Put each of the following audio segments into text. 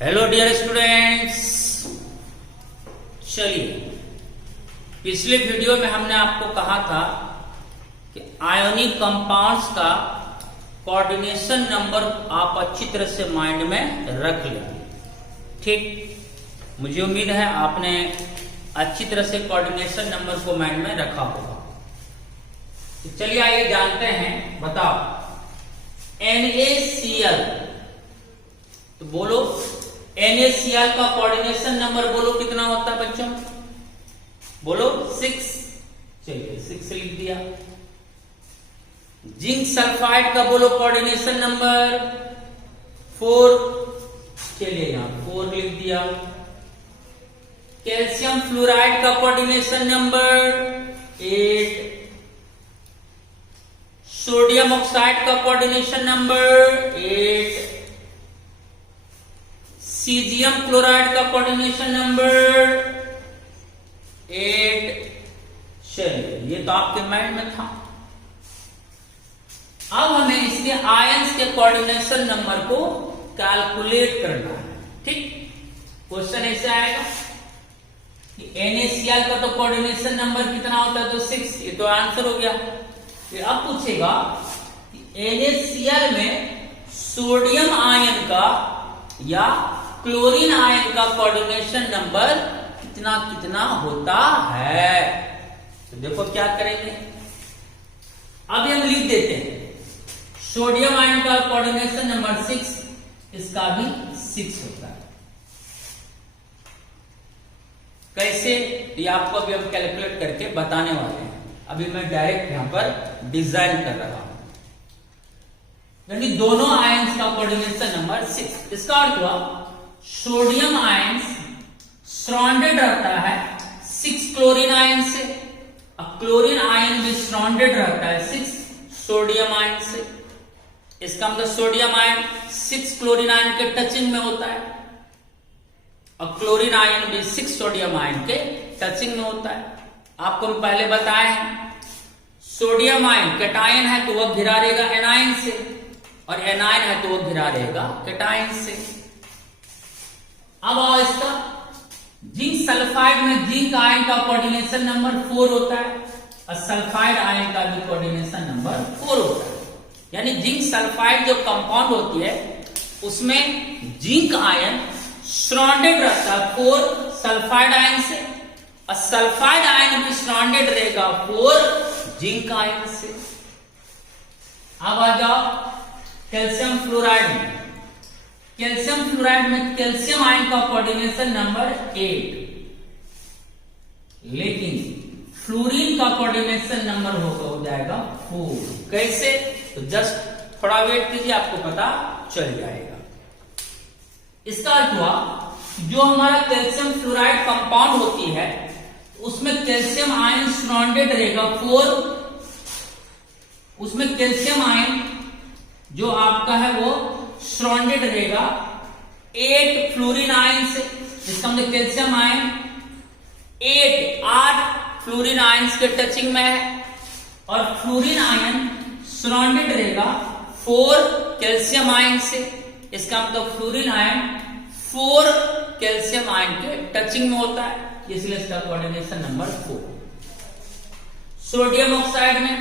Hello dear students, चलिए पिछले video में हमने आपको कहा था कि आयोनिक कंपाउंड्स का कोऑर्डिनेशन नंबर आप अच्छी तरह से माइंड में रख लेंगे। ठीक, मुझे उम्मीद है आपने अच्छी तरह से कोऑर्डिनेशन नंबर को माइंड में रखा होगा। तो चलिए आइए जानते हैं। बताओ NaCl, तो बोलो NaCl का कोऑर्डिनेशन नंबर बोलो कितना होता है बच्चों? बोलो 6। चलिए 6 लिख दिया। जिंक सल्फाइड का बोलो कोऑर्डिनेशन नंबर 4। चलिए यहां 4 लिख दिया। कैल्शियम फ्लोराइड का कोऑर्डिनेशन नंबर 8। सोडियम ऑक्साइड का कोऑर्डिनेशन नंबर 8। सीजियम क्लोराइड का कोऑर्डिनेशन नंबर 8। चलिए ये तो आपके माइंड में था। अब हमें इसके आयंस के कोऑर्डिनेशन नंबर को कैलकुलेट करना है। ठीक, क्वेश्चन ऐसे आएगा कि NaCl का तो कोऑर्डिनेशन नंबर कितना होता है? तो 6। ये तो आंसर हो गया। फिर अब पूछेगा कि NaCl में सोडियम आयन का या क्लोरीन आयन का कोऑर्डिनेशन नंबर कितना कितना होता है। तो देखो क्या करेंगे, अभी हम लिख देते हैं। सोडियम आयन का कोऑर्डिनेशन नंबर 6, इसका भी 6 होता है। कैसे, ये आपको अभी हम कैलकुलेट करके बताने वाले हैं। अभी मैं डायरेक्ट यहां पर डिजाइन कर रहा हूं। यानी दोनों आयंस का कोऑर्डिनेशन नंबर 6। इसका अर्थ हुआ सोडियम आयंस सराउंडेड रहता है 6 क्लोरीन आयन से, और क्लोरीन आयन भी सराउंडेड रहता है 6 सोडियम आयन से। इसका मतलब सोडियम आयन 6 क्लोरीन आयन के टचिंग में होता है, और क्लोरीन आयन भी 6 सोडियम आयन के टचिंग में होता है। आपको हम पहले बताए हैं, सोडियम आयन कैटायन है तो वह घिरा रहेगा एनायन से, और एनायन है तो वह घिरा रहेगा कैटायन से। अब आओ इसका जिंक सल्फाइड में जिंक आयन का कोऑर्डिनेशन नंबर 4 होता है, और सल्फाइड आयन का भी कोऑर्डिनेशन नंबर 4 होता है। यानी जिंक सल्फाइड जो कंपाउंड होती है उसमें जिंक आयन सराउंडेड रहता है 4 सल्फाइड आयन से, और सल्फाइड आयन भी सराउंडेड रहेगा 4 जिंक आयन से। अब आ जाओ कैल्शियम फ्लोराइड में। कैल्शियम फ्लोराइड में कैल्शियम आयन का कोऑर्डिनेशन नंबर 8, लेकिन फ्लोरीन का कोऑर्डिनेशन नंबर हो जाएगा 4। कैसे? तो जस्ट थोड़ा वेट कीजिए, आपको पता चल जाएगा। इसका अर्थ हुआ जो हमारा कैल्शियम फ्लोराइड कंपाउंड होती है उसमें कैल्शियम आयन सराउंडेड रहेगा 4। उसमें कैल्शियम आयन जो आपका है वो सराउंडेड रहेगा 8 फ्लोरीन आयन से। इसका मतलब कैल्शियम आयन 8 फ्लोरीन आयंस के टचिंग में है, और फ्लोरीन आयन सराउंडेड रहेगा 4 कैल्शियम आयन से। इसका मतलब फ्लोरीन आयन 4 कैल्शियम आयन के टचिंग में होता है, इसलिए इसका कोऑर्डिनेशन नंबर 4। सोडियम ऑक्साइड में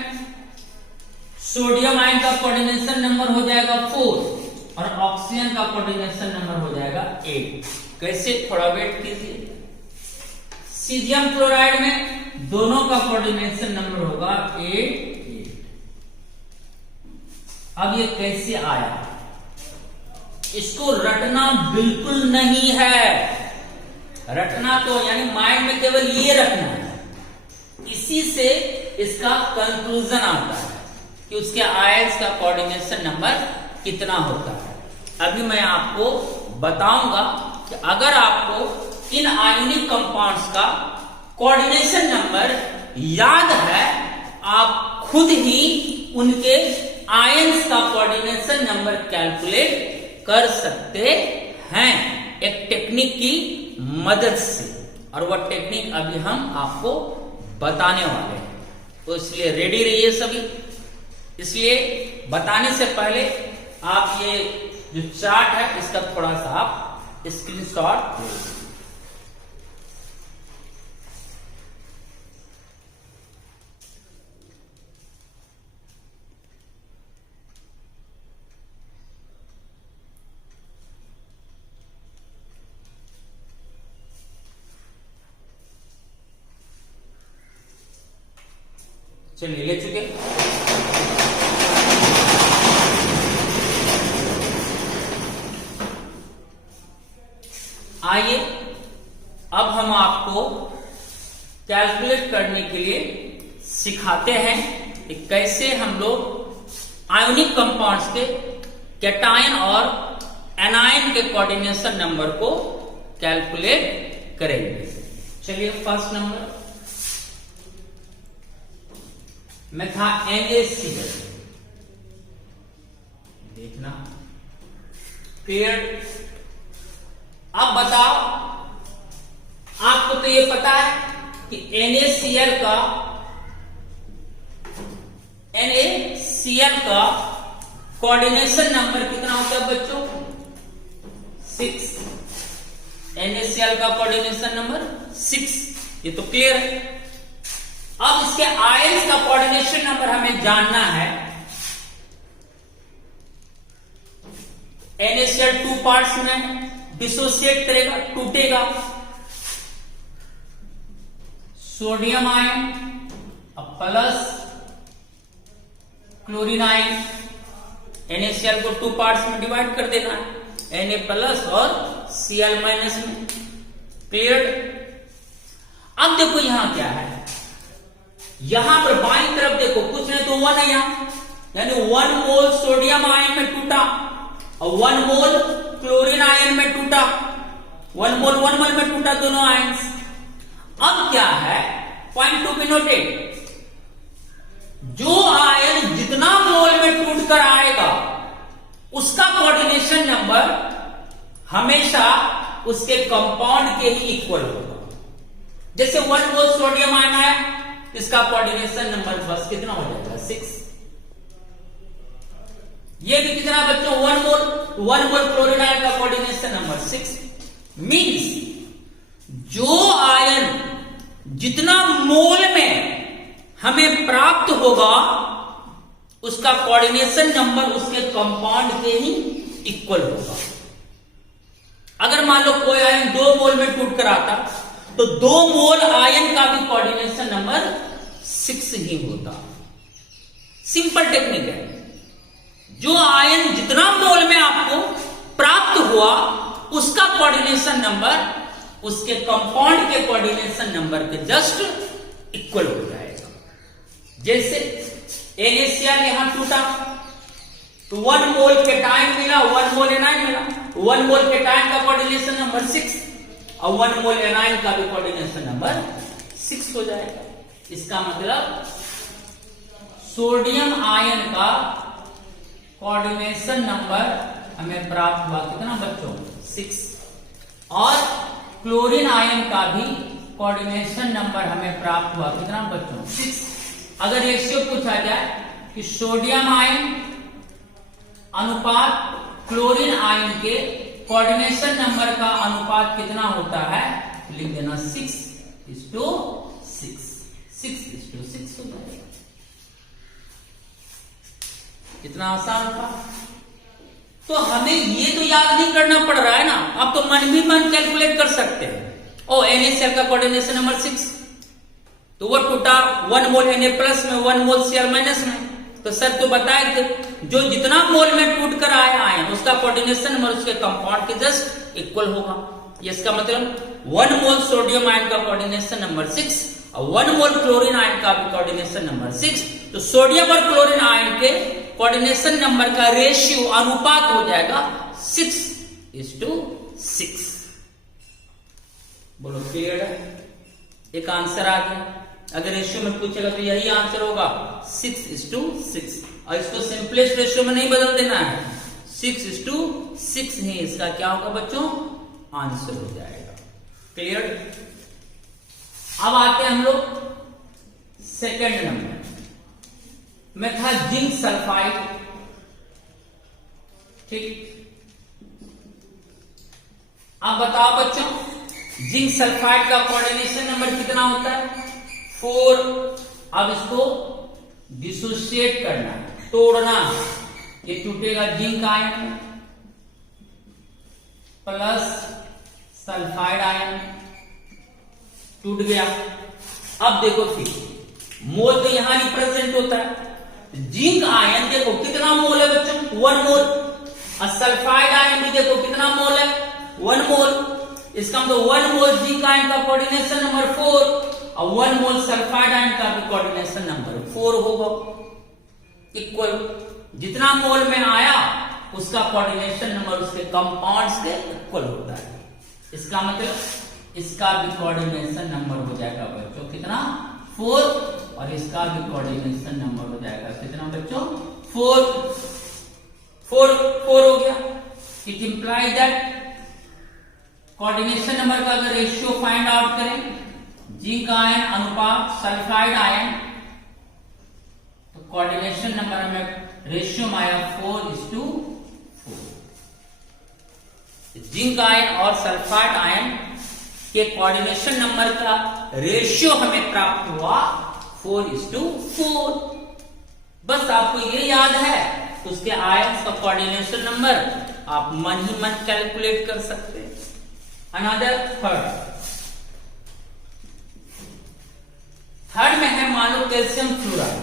सोडियम आयन का कोऑर्डिनेशन नंबर हो जाएगा 4, और ऑक्सीजन का कोऑर्डिनेशन नंबर हो जाएगा 8। कैसे? थोड़ा वेट कीजिए। सीजियम क्लोराइड में दोनों का कोऑर्डिनेशन नंबर होगा 8। अब ये कैसे आया, इसको रटना बिल्कुल नहीं है। रटना तो यानी माइंड में केवल ये रखना है, इसी से इसका कंक्लूजन आता है कि उसके आयंस का कोऑर्डिनेशन नंबर कितना होता है। अभी मैं आपको बताऊंगा कि अगर आपको इन आयोनिक कंपाउंड्स का कोऑर्डिनेशन नंबर याद है, आप खुद ही उनके आयंस का कोऑर्डिनेशन नंबर कैलकुलेट कर सकते हैं एक टेक्निक की मदद से, और वह टेक्निक अभी हम आपको बताने वाले हैं। तो इसलिए रेडी रहिए सभी। इसलिए बताने से पहले आप ये जो चार्ट है इसका थोड़ा सा आप स्क्रीनशॉट ले। चलिए ले चुके। आइए अब हम आपको कैलकुलेट करने के लिए सिखाते हैं कि कैसे हम लोग आयोनिक कंपाउंड्स के कैटायन और एनायन के कोऑर्डिनेशन नंबर को कैलकुलेट करेंगे। चलिए फर्स्ट नंबर में था NaCl, देखना क्लियर। अब बताओ, आपको तो ये पता है कि NaCl का कोऑर्डिनेशन नंबर कितना होता है बच्चों? 6। NaCl का कोऑर्डिनेशन नंबर 6, ये तो क्लियर है। अब इसके आयंस का कोऑर्डिनेशन नंबर हमें जानना है। NaCl 2 पार्ट्स में डिसोसिएट करेगा, टूटेगा। Sodium ion plus chlorine ion, NaCl को 2 पार्ट्स में डिवाइड कर देना है, Na प्लस और Cl माइनस में। क्लियर? अब देखो यहां क्या है, यहां पर बाईं तरफ देखो, कुछ नहीं तो 1 है यहां, यानी 1 मोल सोडियम आयन में टूटा और 1 मोल क्लोरीन आयन में टूटा, 1 मोल में टूटा दोनों आयन्स। अब क्या है, पॉइंट टू बी नोटेड, जो आयन जितना मोल में टूट कर आएगा उसका कोऑर्डिनेशन नंबर हमेशा उसके कंपाउंड के ही इक्वल होगा। जैसे 1 मोल सोडियम आयन आया, इसका कोऑर्डिनेशन नंबर बस कितना हो जाएगा? 6। ये भी कितना बच्चों? 1 मोल क्लोरीन आयन का कोऑर्डिनेशन नंबर 6। मींस जो आयन जितना मोल में हमें प्राप्त होगा उसका कोऑर्डिनेशन नंबर उसके कंपाउंड के ही इक्वल होगा। अगर मान लो कोई आयन 2 मोल में टूट कर आता तो 2 मोल आयन का भी कोऑर्डिनेशन नंबर 6 ही होता। सिंपल टेक्निक है। जो आयन जितना मोल में आपको प्राप्त हुआ उसका कोऑर्डिनेशन नंबर उसके कंपाउंड के कोऑर्डिनेशन नंबर के जस्ट इक्वल हो जाएगा। जैसे NaCl यहां टूटा तो 1 मोल कैटायन मिला, 1 मोल एनायन मिला। 1 मोल कैटायन का कोऑर्डिनेशन नंबर 6 और 1 मोल एनायन का भी कोऑर्डिनेशन नंबर 6 हो जाएगा। इसका मतलब सोडियम आयन का कोऑर्डिनेशन नंबर हमें प्राप्त हुआ कितना बच्चों? 6। और क्लोरीन आयन का भी कोऑर्डिनेशन नंबर हमें प्राप्त हुआ कितना बच्चों? 6। अगर रेशियो पूछा जाए कि सोडियम आयन अनुपात क्लोरीन आयन के कोऑर्डिनेशन नंबर का अनुपात कितना होता है, लिख देना 6:6। 6:6 हो जाएगा। कितना आसान था। तो हमें ये तो याद नहीं करना पड़ रहा है ना, आप तो मन भी मन कैलकुलेट कर सकते हैं। ओ NaCl का कोऑर्डिनेशन नंबर 6, तो वो टूटा 1 मोल Na प्लस में, 1 मोल Cl माइनस में। तो सर तो बताए थे जो जितना मोल में टूट कर आया आयन उसका कोऑर्डिनेशन नंबर उसके कंपाउंड के जस्ट इक्वल होगा। इसका मतलब 1 मोल सोडियम आयन का कोऑर्डिनेशन नंबर 6 और 1 मोल क्लोरीन आयन का भी कोऑर्डिनेशन नंबर 6। तो सोडियम और क्लोरीन आयन के कोऑर्डिनेशन नंबर का रेशियो अनुपात हो जाएगा 6:6। बोलो क्लियर है? एक आंसर आ गया। अगर रेशियो में पूछेगा तो यही आंसर होगा 6:6। और इसको सिंपलेस्ट रेशियो में नहीं बदल देना है, 6:6 ही इसका क्या होगा बच्चों? आंसर हो जाएगा। क्लियर? अब आते हैं हम लोग सेकेंड नंबर में था जिंक सल्फाइड। ठीक, अब बताओ बच्चों, जिंक सल्फाइड का कोऑर्डिनेशन नंबर कितना होता है? 4। अब इसको डिसोसिएट करना है, तोड़ना है। ये टूटेगा zinc ion plus sulphide ion, टूट गया। अब देखो फिर मोल तो यहां रिप्रेजेंट होता है। जिंक आयन देखो कितना मोल है बच्चों? 1 मोल। और सल्फाइड आयन भी देखो कितना मोल है? 1 मोल। इसका मतलब 1 मोल जिंक आयन का कोऑर्डिनेशन नंबर 4 और 1 मोल सल्फाइड आयन का भी कोऑर्डिनेशन नंबर 4 होगा। इक्वल, जितना मोल में आया उसका कोऑर्डिनेशन नंबर उसके कंपाउंड्स के इक्वल होता है। इसका मतलब इसका भी कोऑर्डिनेशन नंबर हो जाएगा बच्चों कितना? 4। और इसका भी कोऑर्डिनेशन नंबर हो जाएगा कितना बच्चों? 4 हो गया। It implies that coordination number का अगर रेशियो फाइंड आउट करें, जिंक आयन अनुपात सल्फाइड आयन, तो कोऑर्डिनेशन नंबर हमें रेशियो में आया 4:4। जिंक आयन और सल्फाइड आयन के कोऑर्डिनेशन नंबर का रेशियो हमें प्राप्त हुआ 4:4। बस आपको ये याद है तो उसके आयन का कोऑर्डिनेशन नंबर आप मन ही मन कैलकुलेट कर सकते हैं। अनदर थर्ड में है मान लो कैल्शियम फ्लोराइड।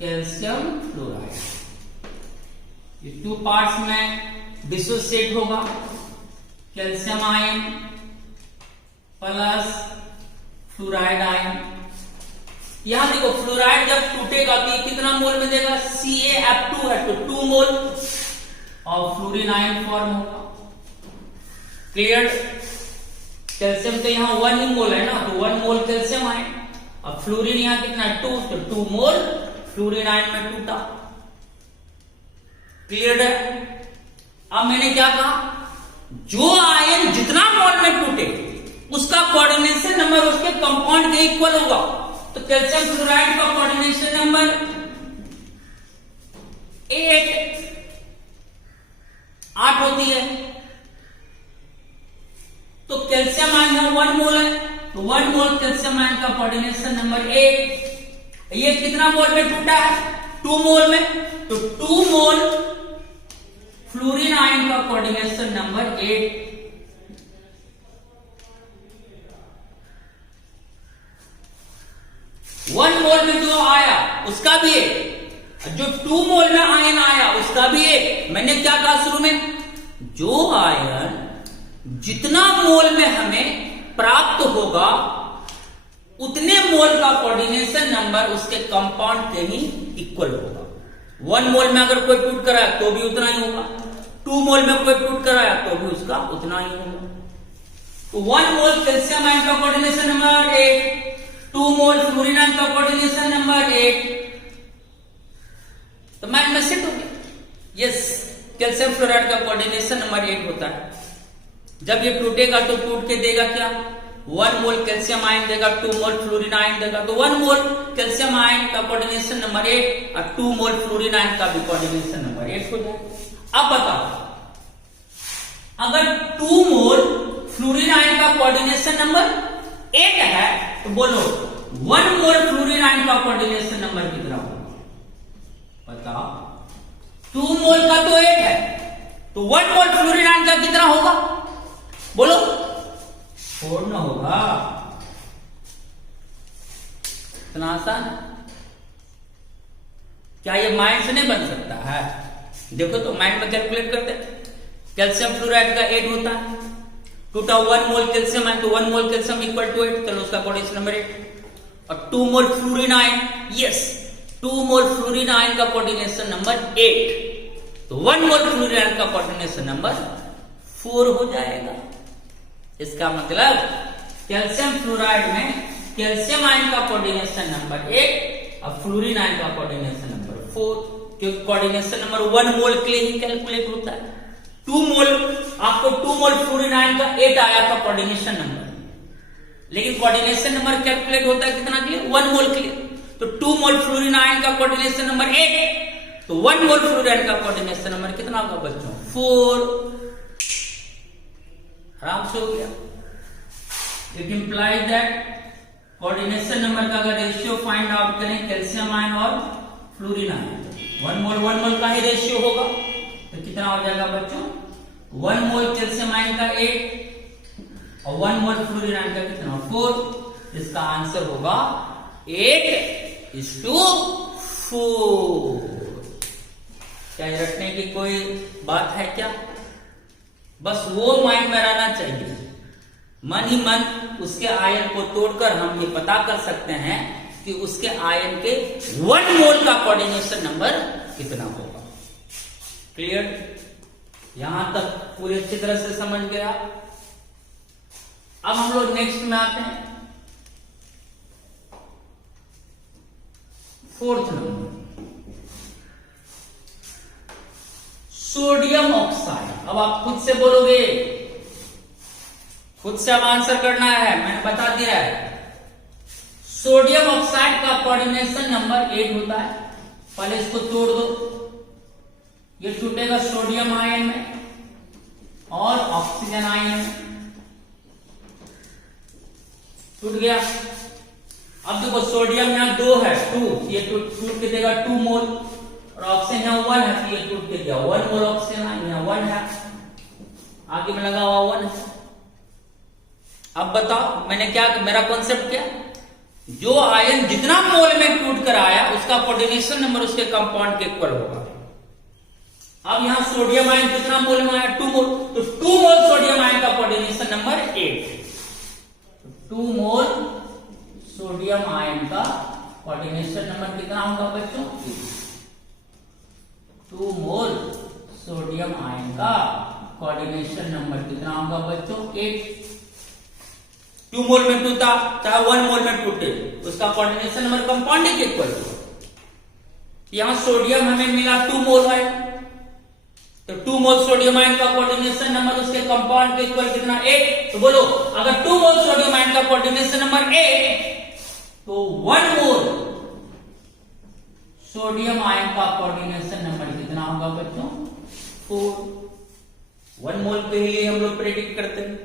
कैल्शियम फ्लोराइड ये 2 पार्ट्स में डिसोसिएट होगा। Calcium ion plus fluoride ion. यहां देखो फ्लोराइड जब टूटेगा तो ये कितना मोल में देगा? CaF2 है तो 2 मोल और फ्लोरीन आयन फॉर्म होगा। क्लियर? कैल्शियम तो यहां 1 ही मोल है ना, तो 1 मोल कैल्शियम आयन। अब फ्लोरीन यहां कितना है? 2, तो 2 मोल फ्लोरीन आयन में टूटा। क्लियर है? अब मैंने क्या कहा? जो आयन जितना मोल में टूटे उसका कोऑर्डिनेशन नंबर उसके कंपाउंड के इक्वल होगा। तो कैल्शियम फ्लोराइड का कोऑर्डिनेशन नंबर 8 होती है। तो कैल्शियम आयन है 1 मोल है, तो 1 मोल कैल्शियम आयन का कोऑर्डिनेशन नंबर 8। ये कितना मोल में टूटा है? 2 मोल में, तो 2 मोल फ्लोरीन आयन का कोऑर्डिनेशन नंबर 8। वन मोल में जो आया उसका भी 1, जो 2 मोल में आयन आया उसका भी 1। मैंने क्या कहा शुरू में? जो आयन जितना मोल में हमें प्राप्त होगा उतने मोल का कोऑर्डिनेशन नंबर उसके कंपाउंड के ही इक्वल होगा। 1 मोल में अगर कोई टूट कराया तो भी उतना ही होगा, 2 मोल में कोई टूट कराया तो भी उसका उतना ही होगा। तो 1 मोल कैल्शियम आयन का कोऑर्डिनेशन नंबर 8, 2 मोल फ्लोरीन आयन का कोऑर्डिनेशन नंबर 8। तो माइंड में सेट हो गया। यस, कैल्शियम फ्लोराइड का कोऑर्डिनेशन नंबर 8 होता है। जब ये टूटेगा तो टूट के देगा क्या? 1 मोल कैल्शियम आयन देगा, 2 मोल फ्लोरीन आयन देगा। तो 1 मोल कैल्शियम आयन का कोऑर्डिनेशन नंबर 8 और 2 मोल फ्लोरीन आयन का भी कोऑर्डिनेशन नंबर 8 हो जाएगा। अब बताओ, अगर 2 मोल फ्लोरीन आयन का कोऑर्डिनेशन नंबर 8 है तो बोलो 1 मोल फ्लोरीन आयन का कोऑर्डिनेशन नंबर कितना होगा? बताओ। 2 मोल का तो 8 है, तो 1 मोल फ्लोरीन आयन का कितना होगा? बोलो। 4 ना होगा। इतना आसान? क्या ये माइंड से नहीं बन सकता है? देखो तो माइंड में कैलकुलेट करते। कैल्शियम फ्लोराइड का 8 होता है, टूटा 1 मोल कैल्शियम आयन, तो 1 मोल कैल्शियम इक्वल टू 8, चलो उसका कोऑर्डिनेशन नंबर 8। और 2 मोल फ्लोरीन आयन, यस 2 मोल फ्लोरीन आयन का कोऑर्डिनेशन नंबर 8, तो 1 मोल फ्लोरीन आयन का कोऑर्डिनेशन नंबर 4 हो जाएगा। इसका मतलब कैल्शियम फ्लोराइड में कैल्शियम आयन का कोऑर्डिनेशन नंबर 8 और फ्लोरीन आयन का कोऑर्डिनेशन नंबर 4, क्योंकि कोऑर्डिनेशन नंबर 1 मोल के लिए ही कैलकुलेट होता है। 2 मोल, आपको 2 मोल फ्लोरीन आयन का 8 आया था कोऑर्डिनेशन नंबर, लेकिन कोऑर्डिनेशन नंबर कैलकुलेट होता है कितना के लिए? 1 मोल के लिए। तो 2 मोल फ्लोरीन आयन का कोऑर्डिनेशन नंबर 8, तो 1 मोल फ्लोरीन आयन का कोऑर्डिनेशन नंबर कितना होगा बच्चों? 4। आराम से हो गया। It implies that coordination number का अगर रेशियो फाइंड आउट करें कैल्शियम आयन और फ्लोरीन आयन, 1 मोल का ही रेशियो होगा, तो कितना हो जाएगा बच्चों? 1 मोल कैल्शियम आयन का 8 और 1 मोल फ्लोरीन आयन का कितना? 4। इसका आंसर होगा 8:4। क्या ये रखने की कोई बात है क्या? बस वो माइंड में रहना चाहिए, मन ही मन उसके आयन को तोड़कर हम ये पता कर सकते हैं कि उसके आयन के 1 मोल का कोऑर्डिनेशन नंबर कितना होगा। क्लियर? यहां तक पूरी अच्छी तरह से समझ गया। अब हम लोग नेक्स्ट में आते हैं, 4th नंबर, सोडियम ऑक्साइड। अब आप खुद से बोलोगे, खुद से अब आंसर करना है, मैंने बता दिया है। सोडियम ऑक्साइड का कोऑर्डिनेशन नंबर 8 होता है। पहले इसको तोड़ दो, ये टूटेगा सोडियम आयन में और ऑक्सीजन आयन में, टूट गया। अब देखो सोडियम यहां 2 है, 2, ये टूट के देगा 2 मोल, और ऑक्सीजन यहां 1 है, तो ये टूट के दिया 1 मोल ऑक्सीजन आयन, यहां 1 है, आगे में लगा हुआ 1 है। अब बताओ मैंने क्या, मेरा कॉन्सेप्ट क्या? जो आयन जितना मोल में टूट कर आया उसका कोऑर्डिनेशन नंबर उसके कंपाउंड के इक्वल होगा। अब यहां सोडियम आयन कितना मोल में आया? 2 मोल, तो 2 मोल सोडियम आयन का कोऑर्डिनेशन नंबर 8। 2 मोल सोडियम आयन का कोऑर्डिनेशन नंबर कितना होगा बच्चों? 2 मोल सोडियम आयन का कोऑर्डिनेशन नंबर कितना होगा बच्चों? 8। 2 मोल में टूटा चाहे 1 मोल में टूटे, उसका कोऑर्डिनेशन नंबर कंपाउंड के इक्वल होगा। यहां सोडियम हमें मिला 2 मोल है, तो 2 मोल सोडियम आयन का कोऑर्डिनेशन नंबर उसके कंपाउंड के इक्वल कितना? 8। तो बोलो अगर 2 मोल सोडियम आयन का कोऑर्डिनेशन नंबर 8, तो 1 मोल सोडियम आयन का कोऑर्डिनेशन नंबर कितना होगा बच्चों? 4। 1 मोल के लिए हम लोग प्रेडिक्ट करते हैं।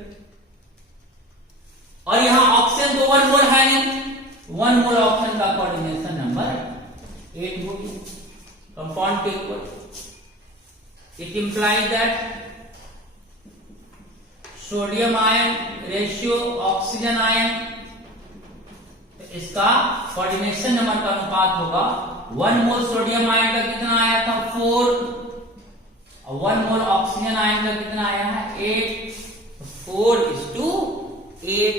और यहां ऑक्सीजन तो 1 मोल है नहीं, 1 मोल ऑक्सीजन का कोऑर्डिनेशन नंबर 8 होगी, कंपाउंड के equal. It implies that sodium ion ratio oxygen ion, इसका कोऑर्डिनेशन नंबर का अनुपात होगा 1 मोल सोडियम आयन का कितना आया था? 4, और 1 मोल ऑक्सीजन आयन का कितना आया है? 8। 4:8।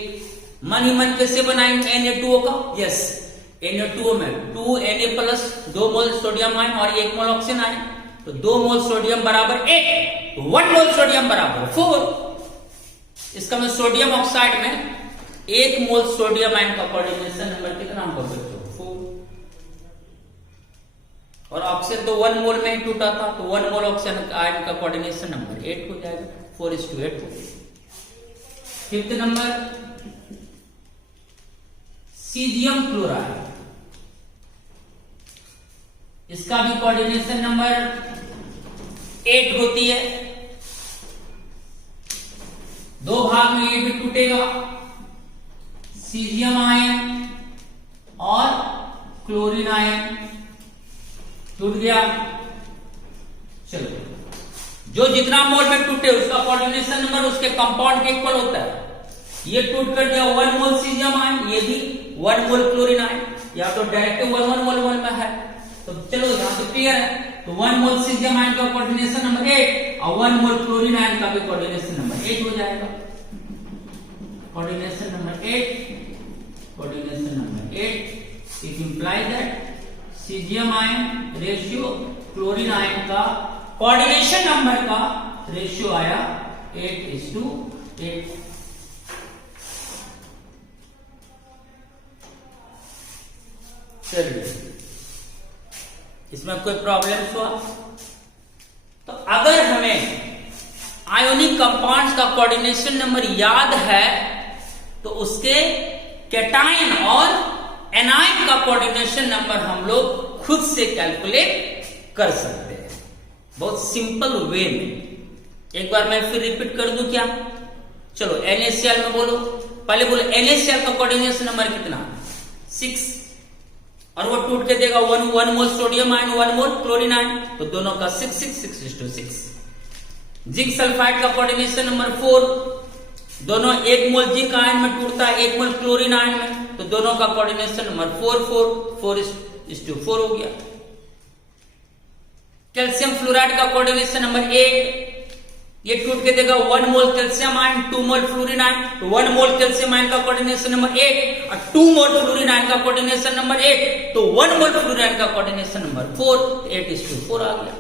मन ही मन कैसे बनाएंगे Na2O का? यस, Na2O में 2 Na प्लस 2 मोल सोडियम आयन और 1 मोल ऑक्सीजन आयन, तो 2 मोल सोडियम बराबर 8, 1 मोल सोडियम बराबर 4। इसका मतलब सोडियम ऑक्साइड में 1 मोल सोडियम आयन का कोऑर्डिनेशन नंबर कितना होगा बच्चों? 4। और ऑक्सीजन तो 1 मोल में ही टूटा था, तो 1 मोल ऑक्सीजन आयन का कोऑर्डिनेशन नंबर 8 हो जाएगा, 4:8 हो गया। 5th number, caesium chloride. इसका भी कोऑर्डिनेशन नंबर 8 होती है। 2 भाग में ये भी टूटेगा, सीजियम आयन और क्लोरीन आयन, टूट गया। चलो, जो जितना मोल में टूटे उसका कोऑर्डिनेशन नंबर उसके कंपाउंड के इक्वल होता है। ये टूट कर दिया 1 मोल सीजियम आयन, ये भी 1 मोल क्लोरीन आयन, या तो डायरेक्ट 1 में है, तो चलो यहां से क्लियर है। तो 1 मोल सीजियम आयन का कोऑर्डिनेशन नंबर 8 और 1 मोल क्लोरीन आयन का भी कोऑर्डिनेशन नंबर 8 हो जाएगा। Coordination number 8, coordination number 8। It implies that caesium ion ratio chlorine ion का कोऑर्डिनेशन नंबर का रेशियो आया 8:8। चलिए, इसमें कोई प्रॉब्लम हुआ? तो अगर हमें आयोनिक कंपाउंड्स का कोऑर्डिनेशन नंबर याद है तो उसके कैटायन और एनायन का कोऑर्डिनेशन नंबर हम लोग खुद से कैलकुलेट कर सकते हैं, बहुत सिंपल वे में। एक बार मैं फिर रिपीट कर दूं क्या? चलो NaCl में बोलो, पहले बोलो NaCl का कोऑर्डिनेशन नंबर कितना, 6, और वो टूट के देगा 1 मोल सोडियम आयन 1 मोल क्लोरीन आयन, तो दोनों का 6 जिंक सल्फाइड का कोऑर्डिनेशन नंबर 4, दोनों 1 मोल जिंक आयन में टूटता है 1 मोल क्लोरीन आयन में, तो दोनों का कोऑर्डिनेशन नंबर 4 हो गया। कैल्शियम फ्लोराइड का कोऑर्डिनेशन नंबर 8, ये टूट के देगा 1 मोल कैल्शियम आयन 2 मोल फ्लोरीन आयन, तो 1 मोल कैल्शियम आयन का कोऑर्डिनेशन नंबर 8 और 2 मोल फ्लोरीन आयन का कोऑर्डिनेशन नंबर 8, तो 1 मोल फ्लोरीन आयन का कोऑर्डिनेशन नंबर 4, 8:4 आ गया।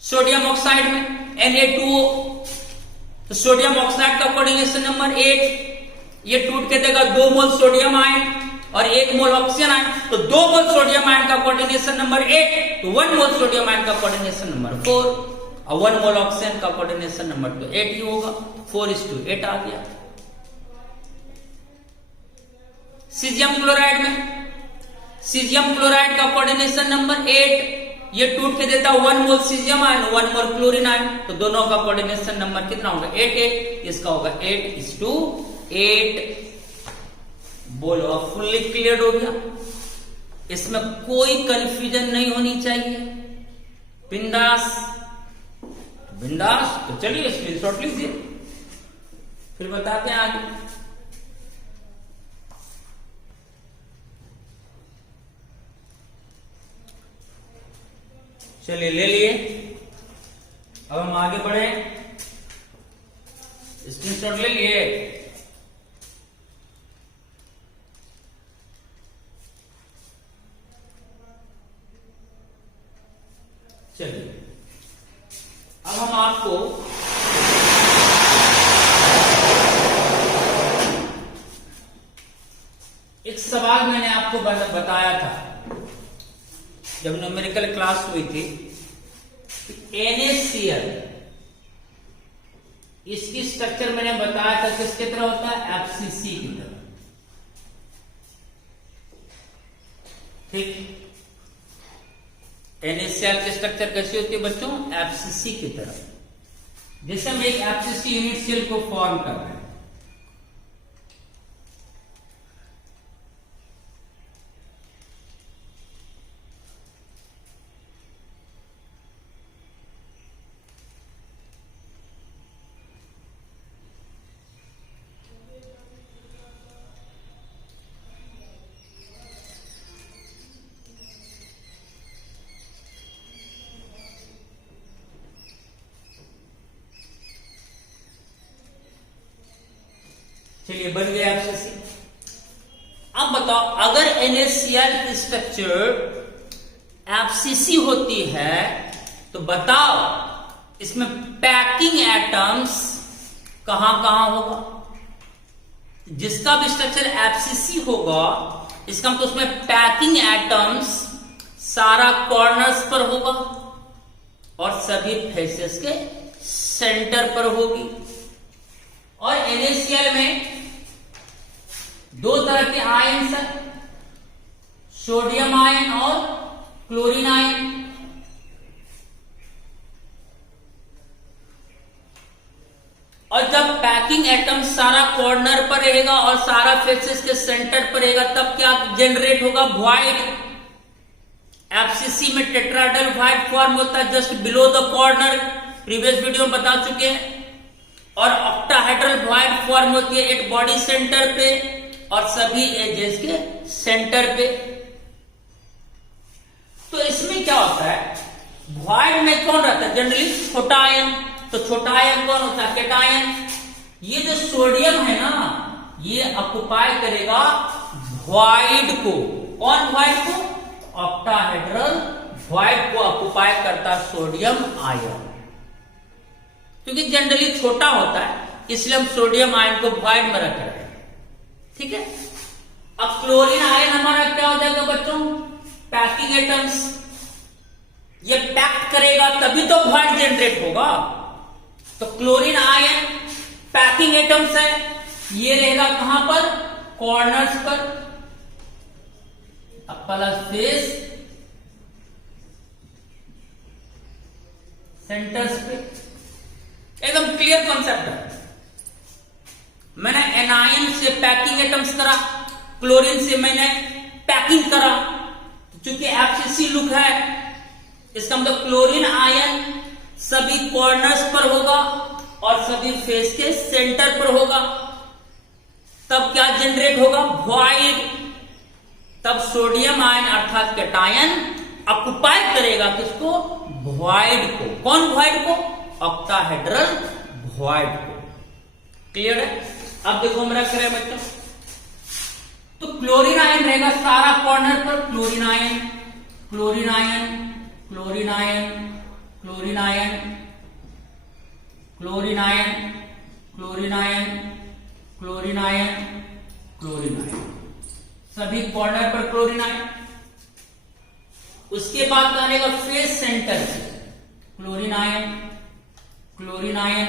सोडियम ऑक्साइड में Na2O, तो सोडियम ऑक्साइड का कोऑर्डिनेशन नंबर 8, ये टूट के देगा 2 मोल सोडियम आयन और 1 मोल ऑक्सीजन आयन, तो 2 मोल सोडियम आयन का कोऑर्डिनेशन नंबर 8, तो 1 मोल सोडियम आयन का कोऑर्डिनेशन नंबर 4 और 1 मोल ऑक्सीजन का कोऑर्डिनेशन नंबर तो 8 ही होगा, 4:8 आ गया। सीजियम क्लोराइड में, सीजियम क्लोराइड का कोऑर्डिनेशन नंबर 8, ये टूट के देता 1 मोल सीजियम आयन 1 मोल क्लोरीन आयन, तो दोनों का कोऑर्डिनेशन नंबर कितना होगा, 8, इसका होगा 8:8। बोलो अब फुल्ली क्लियर हो गया, इसमें कोई कंफ्यूजन नहीं होनी चाहिए, बिंदास बिंदास। तो चलिए स्क्रीनशॉट लीजिए, फिर बताते हैं आगे। चलिए ले लिए, अब हम आगे बढ़े, स्क्रीनशॉट ले लिए। चलिए अब हम आपको एक सवाल मैंने आपको बताया था जब न्यूमेरिकल क्लास हुई थी, NaCl इसकी स्ट्रक्चर मैंने बताया था किसकी तरह होता है, FCC की तरह, ठीक। NaCl की स्ट्रक्चर कैसी होती है बच्चों, FCC की तरह, जैसे हम एक FCC यूनिट सेल को फॉर्म कर रहे हैं। चलिए बन गया FCC। अब बताओ अगर NaCl की स्ट्रक्चर FCC होती है तो बताओ इसमें पैकिंग एटम्स कहां कहां होगा। जिसका भी स्ट्रक्चर FCC होगा इसका मतलब उसमें पैकिंग एटम्स सारा कॉर्नर्स पर होगा और सभी फेसेस के सेंटर पर होगी। और NaCl में 2 तरह के आयन्स हैं, सोडियम आयन और क्लोरीन आयन। और जब पैकिंग एटम सारा कॉर्नर पर रहेगा और सारा फेसेस के सेंटर पर रहेगा तब क्या जनरेट होगा, वॉइड। FCC में टेट्राहेड्रल वॉइड फॉर्म होता है just below the corner, previous video में बता चुके हैं। और ऑक्टाहेड्रल वॉइड फॉर्म होती है एक बॉडी सेंटर पे और सभी एजेस के सेंटर पे। तो इसमें क्या होता है, वॉइड में कौन रहता है, जनरली छोटा आयन। तो छोटा आयन कौन होता है, कैटायन। ये जो सोडियम है ना ये ऑक्युपाई करेगा वॉइड को। कौन वॉइड को, ऑक्टाहेड्रल वॉइड को ऑक्युपाई करता सोडियम आयन। क्योंकि जनरली छोटा होता है इसलिए हम सोडियम आयन को वॉइड में रख रहे हैं, ठीक है। अब क्लोरीन आयन हमारा क्या हो जाएगा बच्चों, पैकिंग एटम्स। ये पैक करेगा तभी तो वॉइड जनरेट होगा। तो क्लोरीन आयन पैकिंग एटम्स है, ये रहेगा कहां पर, कॉर्नर्स पर। अब प्लस फेस सेंटर्स पे। एकदम क्लियर कॉन्सेप्ट है। मैंने एनायन से पैकिंग एटम्स करा, क्लोरीन से मैंने पैकिंग करा। चूंकि एफसीसी लुक है, इसका मतलब क्लोरीन आयन सभी कॉर्नर्स पर होगा और सभी फेस के सेंटर पर होगा। तब क्या जनरेट होगा? वॉइड। तब सोडियम आयन अर्थात कैटायन ऑक्युपाई करेगा किसको? वॉइड को। कौन वॉइड को? ऑक्टाहेड्रल वॉइड को। क्लियर है? अब देखो हम रख रहे हैं बच्चों, तो क्लोरीन आयन रहेगा सारा कॉर्नर पर। Chlorine ion, chlorine ion, chlorine ion, chlorine ion, chlorine ion, chlorine ion, chlorine ion, chlorine ion, सभी कॉर्नर पर क्लोरीन आयन। उसके बाद क्या रहेगा? फेस सेंटर से chlorine ion, chlorine ion,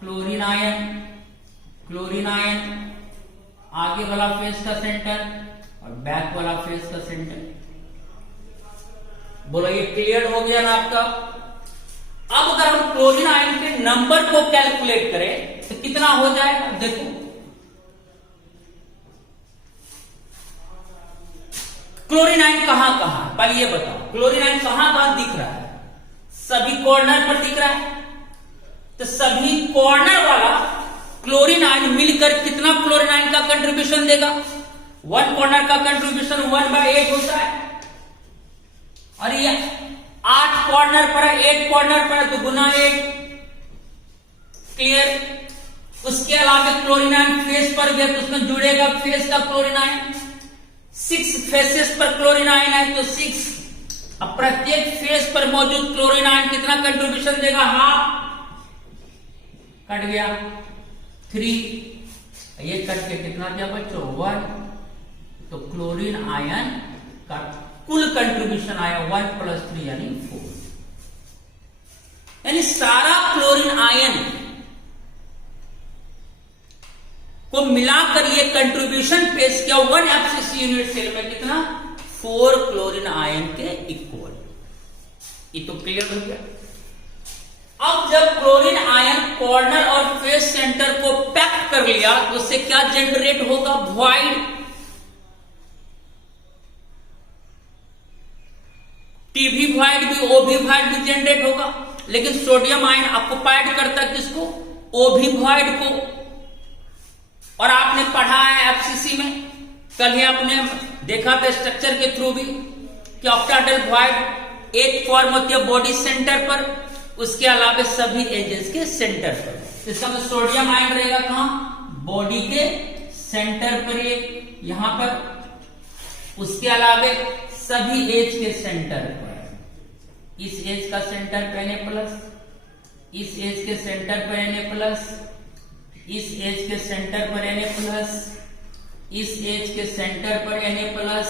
chlorine ion, chlorine ion, आगे वाला फेस का सेंटर और बैक वाला फेस का सेंटर। बोलो ये क्लियर हो गया ना आपका? अब अगर हम क्लोरीन आयन के नंबर को कैलकुलेट करें तो कितना हो जाएगा? देखो, क्लोरीन आयन कहां कहां, पहले ये बताओ क्लोरीन आयन कहां कहां दिख रहा है? सभी कॉर्नर पर दिख रहा है। तो सभी कॉर्नर वाला क्लोरीन आयन मिलकर कितना क्लोरीन आयन का कंट्रीब्यूशन देगा? 1 कॉर्नर का कंट्रीब्यूशन 1/8 होता है। और ये 8 कॉर्नर पर है, 8 कॉर्नर पर है तो गुना 8। क्लियर? उसके अलावा क्लोरीन आयन फेस पर गया तो उसमें जुड़ेगा फेस का क्लोरीन आयन। 6 फेसेस पर क्लोरीन आयन है तो 6। अब प्रत्येक फेस पर मौजूद क्लोरीन आयन कितना कंट्रीब्यूशन देगा? हाफ। कट गया 3, ये कट के कितना दिया बच्चों? 1। तो क्लोरीन आयन का कुल कंट्रीब्यूशन आया 1 + 3 यानी 4। यानी सारा क्लोरीन आयन को मिलाकर ये कंट्रीब्यूशन पेश किया 1 एफसीसी यूनिट सेल में कितना? 4 क्लोरीन आयन के इक्वल। ये तो क्लियर हो गया। अब जब क्लोरीन आयन कॉर्नर और फेस सेंटर को पैक कर लिया तो उससे क्या जनरेट होगा? वॉइड। टी भी वॉइड भी, ओ भी वॉइड भी जनरेट होगा। लेकिन सोडियम आयन ऑक्युपाइड करता है किसको? ओ भी वॉइड को। और आपने पढ़ा है एफसीसी में, कल ही आपने देखा था स्ट्रक्चर के थ्रू भी कि ऑक्टाहेड्रल वॉइड एक फॉर्म होती है बॉडी सेंटर पर, उसके अलावा सभी एजेस के सेंटर पर। इसका मतलब सोडियम आयन रहेगा कहां? बॉडी के सेंटर पर, एक यहां पर। उसके अलावा सभी एज के सेंटर पर। इस एज का सेंटर पर Na+, इस एज के सेंटर पर Na+, इस एज के सेंटर पर Na+, इस एज के सेंटर पर Na+।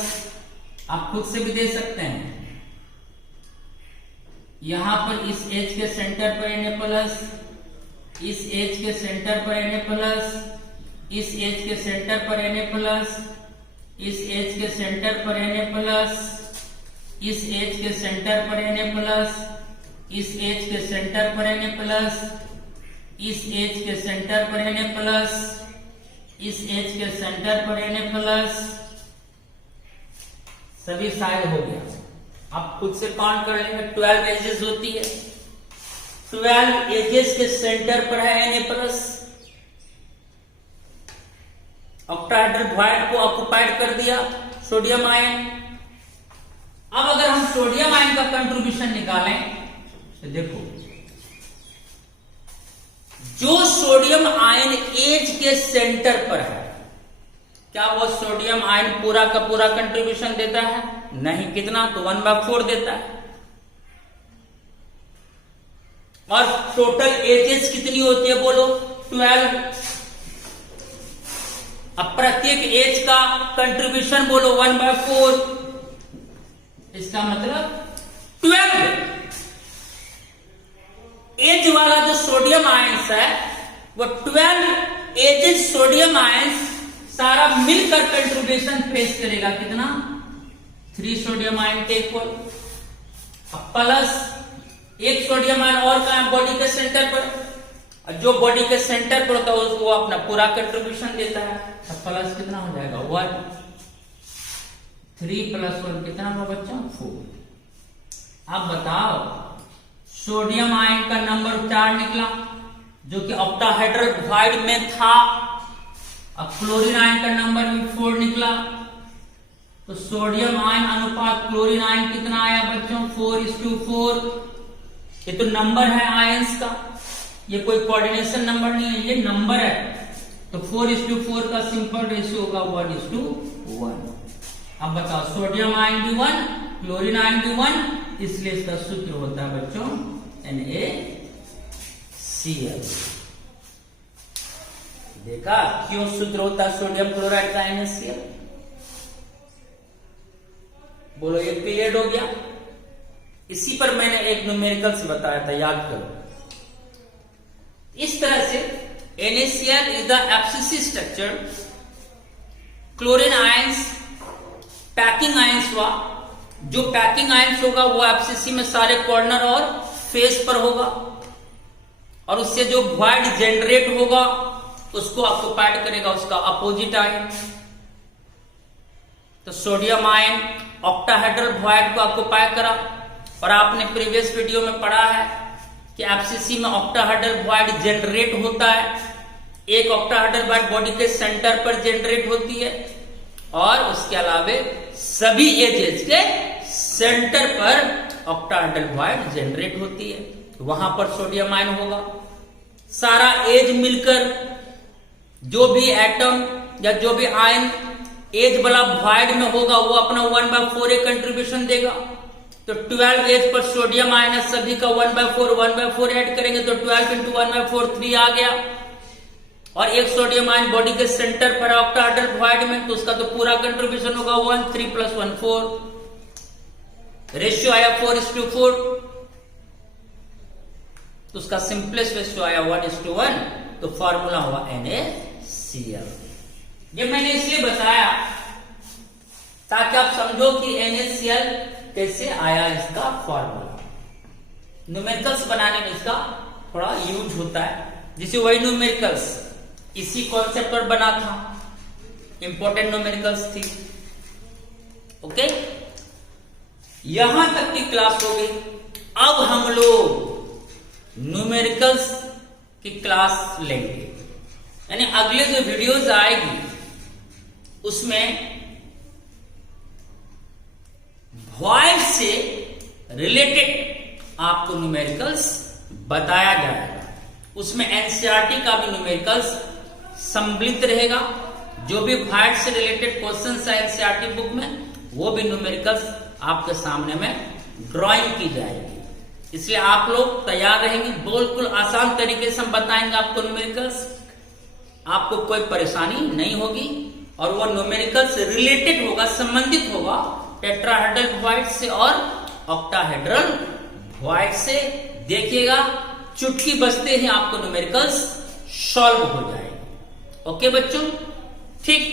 आप खुद से भी दे सकते हैं। यहां पर इस एज के सेंटर पर Na+, इस एज के सेंटर पर Na+, इस एज के सेंटर पर Na+, इस एज के सेंटर पर Na+, इस एज के सेंटर पर Na+, इस एज के सेंटर पर Na+, इस एज के सेंटर पर Na+, इस एज के सेंटर पर Na+। सभी साइड हो गया। आप खुद से काउंट कर लेंगे। 12 एजेस होती है, 12 एजेस के सेंटर पर है Na+। ऑक्टाहेड्रल वॉइड को ऑक्युपाइड कर दिया सोडियम आयन। अब अगर हम सोडियम आयन का कंट्रीब्यूशन निकालें तो देखो, जो सोडियम आयन एज के सेंटर पर है, क्या वो सोडियम आयन पूरा का पूरा कंट्रीब्यूशन देता है? नहीं। कितना? तो 1/4 देता है। और टोटल एजेस कितनी होती है बोलो? 12। अब प्रत्येक एज का कंट्रीब्यूशन बोलो 1/4। इसका मतलब 12 एज वाला जो सोडियम आयंस है वो 12 एजेस सोडियम आयंस सारा मिलकर कंट्रीब्यूशन पेश करेगा। कितना? 3 सोडियम आयन के इक्वल। प्लस 1 सोडियम आयन और कहां? बॉडी के सेंटर पर। और जो बॉडी के सेंटर पर होता है उसको अपना पूरा कंट्रीब्यूशन देता है। तो प्लस कितना हो जाएगा 1, 3 + 1 कितना होगा बच्चों 4। अब बताओ सोडियम आयन का नंबर 4 निकला जो कि ऑक्टाहेड्रल वॉइड में था। अब क्लोरीन आयन का नंबर भी 4 निकला, तो सोडियम आयन अनुपात क्लोरीन आयन कितना आया बच्चों 4:4। ये तो नंबर है आयंस का, ये कोई कोऑर्डिनेशन नंबर नहीं है, ये नंबर है। तो 4:4 का सिंपल रेशियो होगा 1:1। अब बताओ सोडियम आयन भी 1, क्लोरीन आयन भी 1, इसलिए इसका सूत्र होता है बच्चों NaCl। देखा क्यों सूत्र होता है सोडियम क्लोराइड का NaCl? बोलो ये क्लियर हो गया। इसी पर मैंने एक न्यूमेरिकल से बताया था, याद करो। इस तरह से NaCl इज द एब्सिसी structure, chlorine ions packing ions हुआ। जो पैकिंग आयंस होगा वो एब्सिसी में सारे कॉर्नर और फेस पर होगा, और उससे जो वॉइड जनरेट होगा उसको ऑक्युपाइड करेगा उसका अपोजिट आयन। तो सोडियम आयन ऑक्टाहेड्रल वॉइड को ऑक्युपाई करा, और आपने प्रीवियस वीडियो में पढ़ा है कि एब्सिसी में ऑक्टाहेड्रल वॉइड जनरेट होता है। एक ऑक्टाहेड्रल वॉइड बॉडी के सेंटर पर जनरेट होती है, और उसके अलावे सभी एजेस के सेंटर पर ऑक्टाहेड्रल वॉइड जनरेट होती है। वहां पर सोडियम आयन होगा। सारा एज मिलकर जो भी एटम या जो भी आयन एज वाला वॉइड में होगा वो अपना 1/4 एक कंट्रीब्यूशन देगा। तो 12 एज पर सोडियम आयन है, सभी का 1/4 ऐड करेंगे तो 12 × 1/4 3 आ गया। और एक सोडियम आयन बॉडी के सेंटर पर ऑक्टाहेड्रल वॉइड में, तो उसका तो पूरा कंट्रीब्यूशन होगा 1, 3 + 1 4। रेशियो आया 4:4, तो उसका सिंपलेस्ट रेशियो आया 1:1। तो फॉर्मूला हुआ NaCl। ये मैंने इसलिए बताया ताकि आप समझो कि NaCl कैसे आया, इसका फॉर्मूला। न्यूमेरिकल्स बनाने में इसका थोड़ा यूज होता है, जिसे वही न्यूमेरिकल्स इसी कॉन्सेप्ट पर बना था, इंपॉर्टेंट न्यूमेरिकल्स थी। ओके, यहां तक की क्लास हो गई। अब हम लोग न्यूमेरिकल्स की क्लास लेंगे, यानी अगले जो वीडियोस आएगी उसमें वॉइड से रिलेटेड आपको न्यूमेरिकल्स बताया जाएगा। उसमें एनसीईआरटी का भी न्यूमेरिकल्स सम्मिलित रहेगा। जो भी वॉइड से रिलेटेड क्वेश्चंस है एनसीईआरटी बुक में, वो भी न्यूमेरिकल्स आपके सामने में ड्राइंग की जाएगी। इसलिए आप लोग तैयार रहेंगे। बिल्कुल आसान तरीके से हम बताएंगे आपको न्यूमेरिकल्स, आपको कोई परेशानी नहीं होगी। और वो न्यूमेरिकल से रिलेटेड होगा, संबंधित होगा टेट्राहेड्रल वॉइड से और ऑक्टाहेड्रल वॉइड से। देखिएगा चुटकी बजते ही आपको न्यूमेरिकल्स सॉल्व हो जाएगा। ओके बच्चों, ठीक।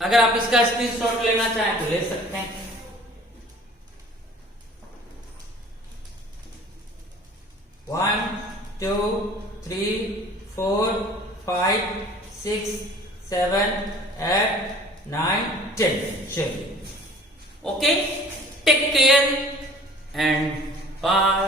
अगर आप इसका स्क्रीनशॉट लेना चाहें तो ले सकते हैं। वन, 2, 3, 4, 5, 6, 7, 8, 9, 10। चलिए, okay, take care and bye.